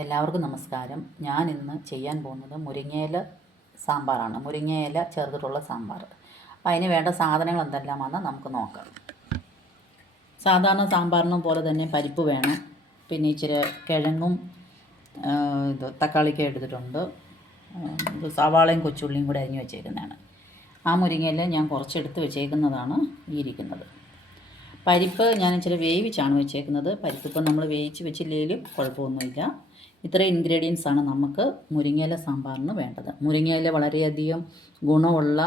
എല്ലാവർക്കും നമസ്കാരം. ഞാൻ ഇന്ന് ചെയ്യാൻ പോകുന്നത് മുരിങ്ങയില സാമ്പാറാണ്. മുരിങ്ങയില ചേർത്തിട്ടുള്ള സാമ്പാർ. അപ്പോൾ അതിന് വേണ്ട സാധനങ്ങൾ എന്തെല്ലാമാണെന്ന് നമുക്ക് നോക്കാം. സാധാരണ സാമ്പാറിനും പോലെ തന്നെ പരിപ്പ് വേണം. പിന്നെ ഇച്ചിരി കിഴങ്ങും തക്കാളിക്ക് എടുത്തിട്ടുണ്ട്. സവാളയും കൊച്ചുള്ളിയും കൂടെ അരിഞ്ഞ് വെച്ചേക്കുന്നതാണ്. ആ മുരിങ്ങയില ഞാൻ കുറച്ചെടുത്ത് വെച്ചേക്കുന്നതാണ് ഈ ഇരിക്കുന്നത്. പരിപ്പ് ഞാൻ ഇച്ചിരി വേവിച്ചാണ് വെച്ചേക്കുന്നത്. പരിപ്പ് ഇപ്പം നമ്മൾ വേവിച്ച് വെച്ചില്ലെങ്കിലും കുഴപ്പമൊന്നുമില്ല. ഇത്രയും ഇൻഗ്രീഡിയൻസ് ആണ് നമുക്ക് മുരിങ്ങയില സാമ്പാറിന് വേണ്ടത്. മുരിങ്ങയില വളരെയധികം ഗുണമുള്ള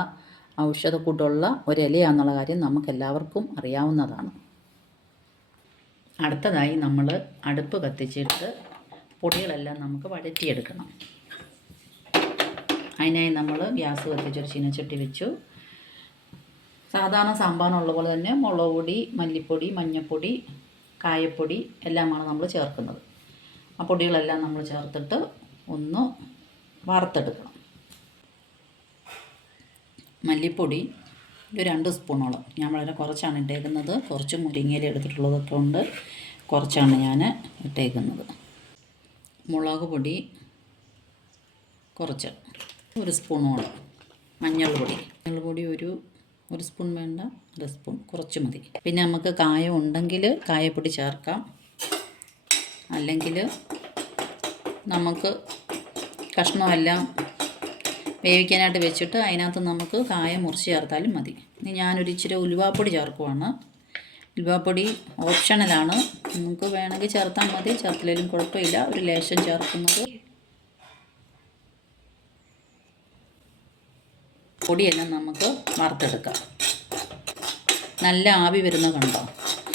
ഔഷധക്കൂട്ടുള്ള ഒരിലയാണെന്നുള്ള കാര്യം നമുക്കെല്ലാവർക്കും അറിയാവുന്നതാണ്. അടുത്തതായി നമ്മൾ അടുപ്പ് കത്തിച്ചിട്ട് പൊടികളെല്ലാം നമുക്ക് വഴറ്റിയെടുക്കണം. അതിനായി നമ്മൾ ഗ്യാസ് കത്തിച്ചൊരു ചീനച്ചട്ടി വെച്ചു. സാധാരണ സാമ്പാറിനുള്ള പോലെ തന്നെ മുളക് പൊടി, മല്ലിപ്പൊടി, മഞ്ഞൾപ്പൊടി, കായപ്പൊടി എല്ലാമാണ് നമ്മൾ ചേർക്കുന്നത്. ആ പൊടികളെല്ലാം നമ്മൾ ചേർത്തിട്ട് ഒന്ന് വറുത്തെടുക്കണം. മല്ലിപ്പൊടി ഒരു 2 സ്പൂണോളം, ഞാൻ വളരെ കുറച്ചാണ് ഇട്ടേക്കുന്നത്. കുറച്ച് മുരിങ്ങയില എടുത്തിട്ടുള്ളതൊക്കെ ഉണ്ട്, കുറച്ചാണ് ഞാൻ ഇട്ടേക്കുന്നത്. മുളക് പൊടി കുറച്ച് 1 സ്പൂണോളം. മഞ്ഞൾപ്പൊടി ഒരു സ്പൂൺ വേണ്ട, 1 സ്പൂൺ, കുറച്ച് മതി. പിന്നെ നമുക്ക് കായം ഉണ്ടെങ്കിൽ കായപ്പൊടി ചേർക്കാം, അല്ലെങ്കിൽ നമുക്ക് കഷ്ണമെല്ലാം വേവിക്കാനായിട്ട് വെച്ചിട്ട് അതിനകത്ത് നമുക്ക് കായം മുറിച്ച് ചേർത്താലും മതി. ഇനി ഞാനൊരു ഇച്ചിരി ഉലുവാപ്പൊടി ചേർക്കുവാണ്. ഉലുവാപ്പൊടി ഓപ്ഷണലാണ്, നമുക്ക് വേണമെങ്കിൽ ചേർത്താൽ മതി, ചേർത്തില്ലെങ്കിലും കുഴപ്പമില്ല. ഒരു ലേശം ചേർക്കുന്നത്. പൊടിയെല്ലാം നമുക്ക് വറുത്തെടുക്കാം. നല്ല ആവി വരുന്ന കണ്ടോ?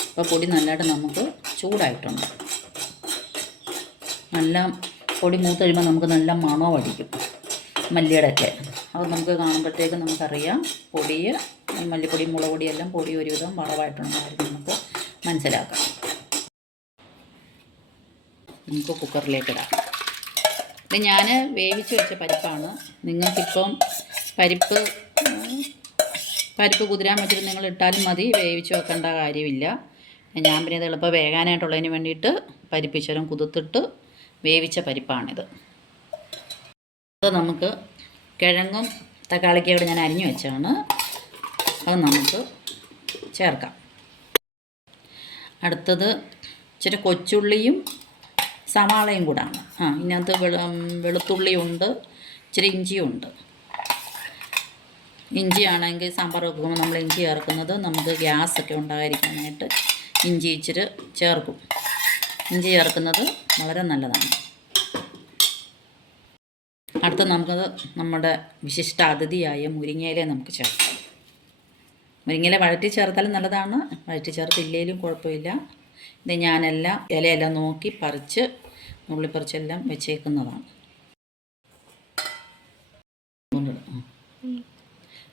അപ്പോൾ പൊടി നല്ലതായിട്ട് നമുക്ക് ചൂടായിട്ടുണ്ട്. നല്ല പൊടി മൂത്ത് കഴിയുമ്പോൾ നമുക്ക് നല്ല മണവും അടിക്കും മല്ലിയുടെയൊക്കെ. അത് നമുക്ക് കാണുമ്പോഴത്തേക്ക് നമുക്കറിയാം പൊടി, മല്ലിപ്പൊടി, മുളക് പൊടിയെല്ലാം പൊടി ഒരുവിധം വറവായിട്ടുണ്ടെന്ന് കാര്യം നമുക്ക് മനസ്സിലാക്കാം. നമുക്ക് കുക്കറിലേക്ക് ഇടാം. ഇത് ഞാൻ വേവിച്ച് വെച്ച പരിപ്പാണ്. നിങ്ങൾക്കിപ്പം പരിപ്പ് കുതിരാൻ വെച്ചിട്ട് നിങ്ങൾ ഇട്ടാലും മതി, വേവിച്ച് വെക്കേണ്ട കാര്യമില്ല. ഞാൻ പിന്നെ ഇത് എളുപ്പം വേകാനായിട്ടുള്ളതിന് വേണ്ടിയിട്ട് പരിപ്പിച്ചരം കുതിർത്തിട്ട് വേവിച്ച പരിപ്പാണിത്. അത് നമുക്ക് കിഴങ്ങും തക്കാളിക്കോടെ ഞാൻ അരിഞ്ഞു വെച്ചാണ്, അത് നമുക്ക് ചേർക്കാം. അടുത്തത് ഇച്ചിരി കൊച്ചുള്ളിയും സവാളയും കൂടാണ്. ഇതിനകത്ത് വെളുത്തുള്ളിയുണ്ട്, ഇച്ചിരി ഇഞ്ചിയുണ്ട്. ഇഞ്ചിയാണെങ്കിൽ സാമ്പാർ വെക്കുമ്പോൾ നമ്മൾ ഇഞ്ചി ചേർക്കുന്നത് നമുക്ക് ഗ്യാസൊക്കെ ഉണ്ടാകാതിരിക്കാനായിട്ട് ഇഞ്ചി ഇച്ചിരി ചേർക്കും. ഇഞ്ചി ചേർക്കുന്നത് വളരെ നല്ലതാണ്. അടുത്ത നമുക്കത് നമ്മുടെ വിശിഷ്ട അതിഥിയായ മുരിങ്ങയില നമുക്ക് ചേർക്കാം. മുരിങ്ങയില വഴറ്റി ചേർത്താലും നല്ലതാണ്, വഴറ്റി ചേർത്തില്ലെങ്കിലും കുഴപ്പമില്ല. ഇത് ഞാനെല്ലാം ഇലയെല്ലാം നോക്കി പറിച്ച് നുള്ളിപ്പറിച്ചെല്ലാം വെച്ചേക്കുന്നതാണ്.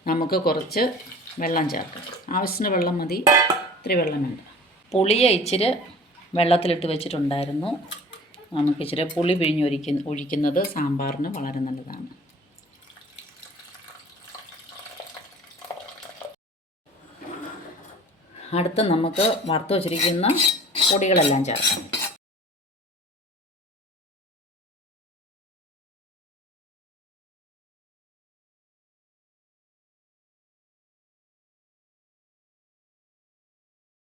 നമുക്ക് കുറച്ച് വെള്ളം ചേർക്കാം. ആവശ്യത്തിന് വെള്ളം മതി, ഇത്തിരി വെള്ളം വേണ്ട. പുളിയെ ഇച്ചിരി വെള്ളത്തിലിട്ട് വെച്ചിട്ടുണ്ടായിരുന്നു. നമുക്ക് ഇച്ചിരി പുളി ഒഴിക്കുന്നത് സാമ്പാറിന് വളരെ നല്ലതാണ്. അടുത്ത് നമുക്ക് വറുത്ത് വച്ചിരിക്കുന്ന പൊടികളെല്ലാം ചേർക്കാം.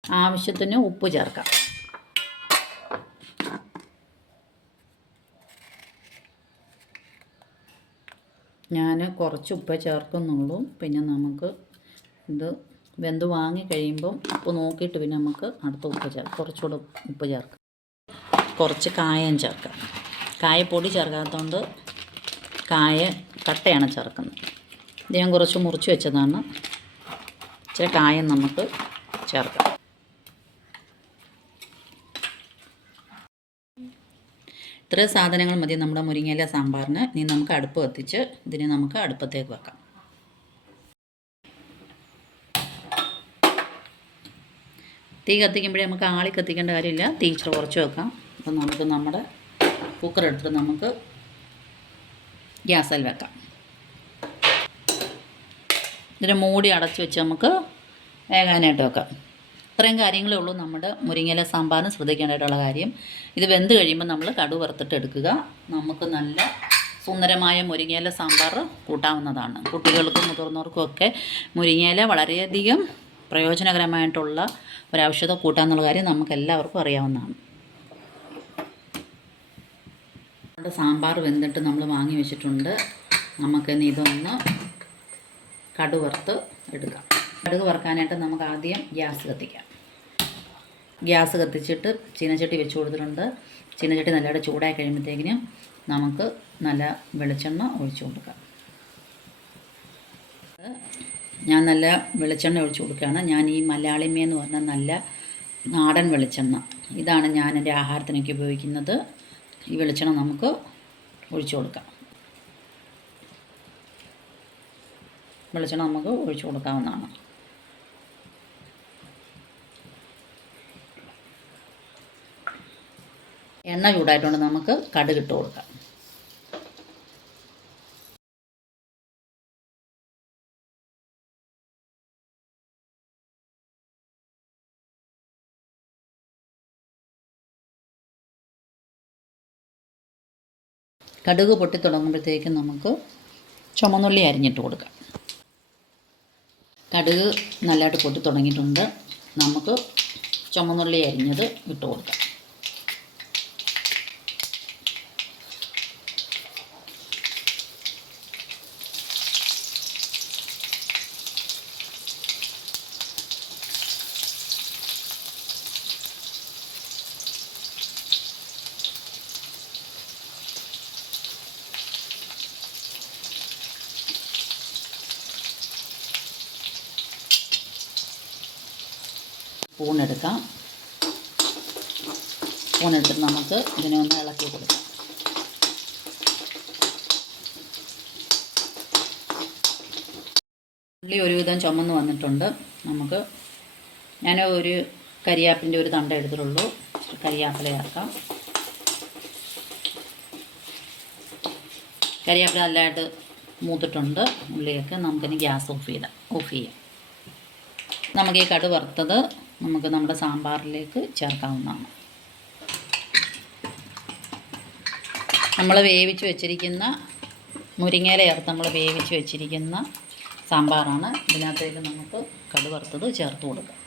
ആവശ്യത്തിന് ഉപ്പ് ചേർക്കാം. ഞാൻ കുറച്ച് ഉപ്പ് ചേർക്കുന്നുള്ളൂ. പിന്നെ നമുക്ക് ഇത് വെന്ത് വാങ്ങി കഴിയുമ്പം ഉപ്പ് നോക്കിയിട്ട് പിന്നെ നമുക്ക് അടുത്ത കുറച്ചുകൂടെ ഉപ്പ് ചേർക്കാം. കുറച്ച് കായം ചേർക്കാം. കായപ്പൊടി ചേർക്കാത്തതുകൊണ്ട് കട്ടയാണ് ചേർക്കുന്നത്. ഇത് ഞാൻ കുറച്ച് മുറിച്ച് വെച്ചതാണ്. ഇച്ചിരി കായം നമുക്ക് ചേർക്കാം. ഇത്രയും സാധനങ്ങൾ മതി നമ്മുടെ മുരിങ്ങയില സാമ്പാറിന്. ഇനി നമുക്ക് അടുപ്പ് കത്തിച്ച് ഇതിനെ നമുക്ക് അടുപ്പത്തേക്ക് വെക്കാം. തീ കത്തിക്കുമ്പോഴേ നമുക്ക് ആളി കത്തിക്കേണ്ട കാര്യമില്ല, തീ ഇച്ചിരി കുറച്ച് വെക്കാം. അപ്പം നമുക്ക് നമ്മുടെ കുക്കർ എടുത്തിട്ട് നമുക്ക് ഗ്യാസിൽ വെക്കാം. ഇതിന് മൂടി അടച്ച് വെച്ച് നമുക്ക് വേകാനായിട്ട് വെക്കാം. ഇത്രയും കാര്യങ്ങളേ ഉള്ളൂ നമ്മുടെ മുരിങ്ങയില സാമ്പാറിന് ശ്രദ്ധിക്കേണ്ടതായിട്ടുള്ള കാര്യം. ഇത് വെന്ത് കഴിയുമ്പോൾ നമ്മൾ കടുക് വറുത്തിട്ട് എടുക്കുക. നമുക്ക് നല്ല സുന്ദരമായ മുരിങ്ങയില സാമ്പാർ കൂട്ടാവുന്നതാണ്. കുട്ടികൾക്കും മുതിർന്നവർക്കും ഒക്കെ മുരിങ്ങയില വളരെയധികം പ്രയോജനകരമായിട്ടുള്ള ഒരൗഷധ കൂട്ടാന്നുള്ള കാര്യം നമുക്കെല്ലാവർക്കും അറിയാവുന്നതാണ്. നമ്മുടെ സാമ്പാർ വെന്തിട്ട് നമ്മൾ വാങ്ങി വെച്ചിട്ടുണ്ട്. നമുക്കിന്ന് ഇതൊന്ന് കടുക് വറുത്ത് എടുക്കാം. കടുക് വറുക്കാനായിട്ട് നമുക്ക് ആദ്യം ഗ്യാസ് കത്തിക്കാം. ഗ്യാസ് കത്തിച്ചിട്ട് ചീനച്ചട്ടി വെച്ച് കൊടുത്തിട്ടുണ്ട്. ചീനച്ചട്ടി നല്ലതായിട്ട് ചൂടായി കഴിയുമ്പോഴത്തേക്കിനും നമുക്ക് നല്ല വെളിച്ചെണ്ണ ഒഴിച്ചു കൊടുക്കാം. ഞാൻ നല്ല വെളിച്ചെണ്ണ ഒഴിച്ചു കൊടുക്കുകയാണ്. ഞാൻ ഈ മലയാളിമേ എന്ന് പറഞ്ഞാൽ നല്ല നാടൻ വെളിച്ചെണ്ണ, ഇതാണ് ഞാൻ എൻ്റെ ആഹാരത്തിനൊക്കെ ഉപയോഗിക്കുന്നത്. ഈ വെളിച്ചെണ്ണ നമുക്ക് ഒഴിച്ചു കൊടുക്കാം. വെളിച്ചെണ്ണ നമുക്ക് ഒഴിച്ചു കൊടുക്കാവുന്നതാണ്. എണ്ണ ചൂടായിട്ടുണ്ട്, നമുക്ക് കടുക് ഇട്ട് കൊടുക്കാം. കടുക് പൊട്ടി തുടങ്ങുമ്പോഴത്തേക്കും നമുക്ക് ചുമന്നുള്ളി അരിഞ്ഞിട്ട് കൊടുക്കാം. കടുക് നല്ലതായിട്ട് പൊട്ടി തുടങ്ങിയിട്ടുണ്ട്. നമുക്ക് ചുമന്നുള്ളി അരിഞ്ഞത് ഇട്ട് കൊടുക്കാം. സ്പൂണെടുക്കാം. സ്പൂണെടുത്തിട്ട് നമുക്ക് ഇതിനെ ഒന്ന് ഇളക്കി കൊടുക്കാം. ഉള്ളി ഒരുവിധം ചുമന്ന് വന്നിട്ടുണ്ട്. ഞാൻ ഒരു കരിയാപ്പിൻ്റെ ഒരു തണ്ട എടുത്തിട്ടുള്ളൂ. കരിയാപ്പില ചേർക്കാം. കരിയാപ്പില നല്ലതായിട്ട് മൂത്തിട്ടുണ്ട്. ഉള്ളിയൊക്കെ നമുക്കിനി ഗ്യാസ് ഓഫ് ചെയ്യാം. നമുക്ക് ഈ കടുക് വറുത്തത് നമുക്ക് നമ്മുടെ സാമ്പാറിലേക്ക് ചേർക്കാവുന്നതാണ്. നമ്മൾ വേവിച്ച് വെച്ചിരിക്കുന്ന മുരിങ്ങയില ചേർത്ത് നമ്മൾ വേവിച്ച് വെച്ചിരിക്കുന്ന സാമ്പാറാണ്. ഇതിനകത്തേക്ക് നമുക്ക് കടുക് വറുത്തത് ചേർത്ത് കൊടുക്കാം.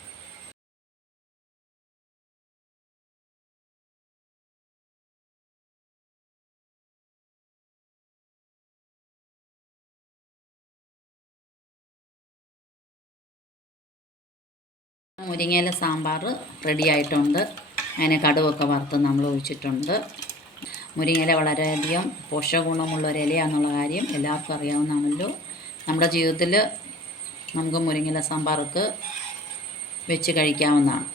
മുരിങ്ങയില സാമ്പാർ റെഡി ആയിട്ടുണ്ട്. അതിനെ കടുകൊക്കെ വറുത്ത് നമ്മൾ ഒഴിച്ചിട്ടുണ്ട്. മുരിങ്ങയില വളരെയധികം പോഷകഗുണമുള്ള ഒരു ഇലയാണെന്നുള്ള കാര്യം എല്ലാവർക്കും അറിയാവുന്നതാണല്ലോ. നമ്മുടെ ജീവിതത്തിൽ നമുക്ക് മുരിങ്ങയില സാമ്പാറൊക്കെ വെച്ച് കഴിക്കാവുന്നതാണ്.